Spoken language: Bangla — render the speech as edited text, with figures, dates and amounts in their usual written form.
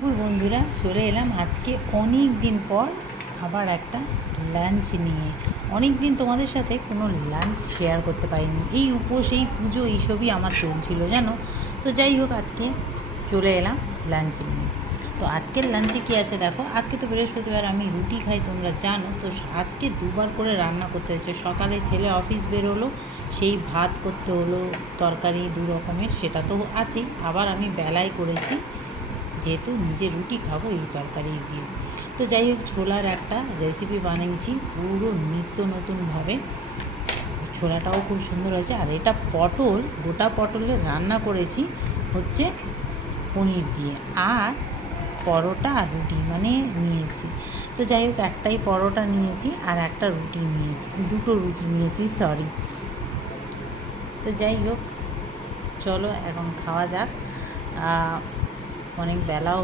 দুপুর বন্ধুরা, চলে এলাম আজকে অনেক দিন পর আবার একটা লাঞ্চ নিয়ে। অনেক দিন তোমাদের সাথে কোনো লাঞ্চ শেয়ার করতে পারিনি। এই উপোস, এই পুজো, এইসবই আমার চলছিল জানো। তো যাই হোক, আজকে চলে এলাম লাঞ্চ নিয়ে। তো আজকের লাঞ্চে কী আছে দেখো। আজকে তো বৃহস্পতিবার, আমি রুটি খাই তোমরা জানো। তো আজকে দুবার করে রান্না করতে হয়েছে। সকালে ছেলে অফিস বেরোলো, সেই ভাত করতে হলো, তরকারি দু রকমের, সেটা তো আছেই। আবার আমি বেলায় করেছি, যেহেতু নিজে রুটি খাবো এই তরকারি দিয়ে। তো যাই হোক, ছোলার একটা রেসিপি বানিয়েছি পুরো নিত্য নতুনভাবে। ছোলাটাও খুব সুন্দর হয়েছে। আর এটা পটল, গোটা পটলের রান্না করেছি হচ্ছে পনির দিয়ে। আর পরোটা আর রুটি মানে নিয়েছি। তো যাই হোক, একটাই পরোটা নিয়েছি আর একটা রুটি নিয়েছি, দুটো রুটি নিয়েছি, সরি। তো যাই হোক, চলো এখন খাওয়া যাক। অনেক বেলাও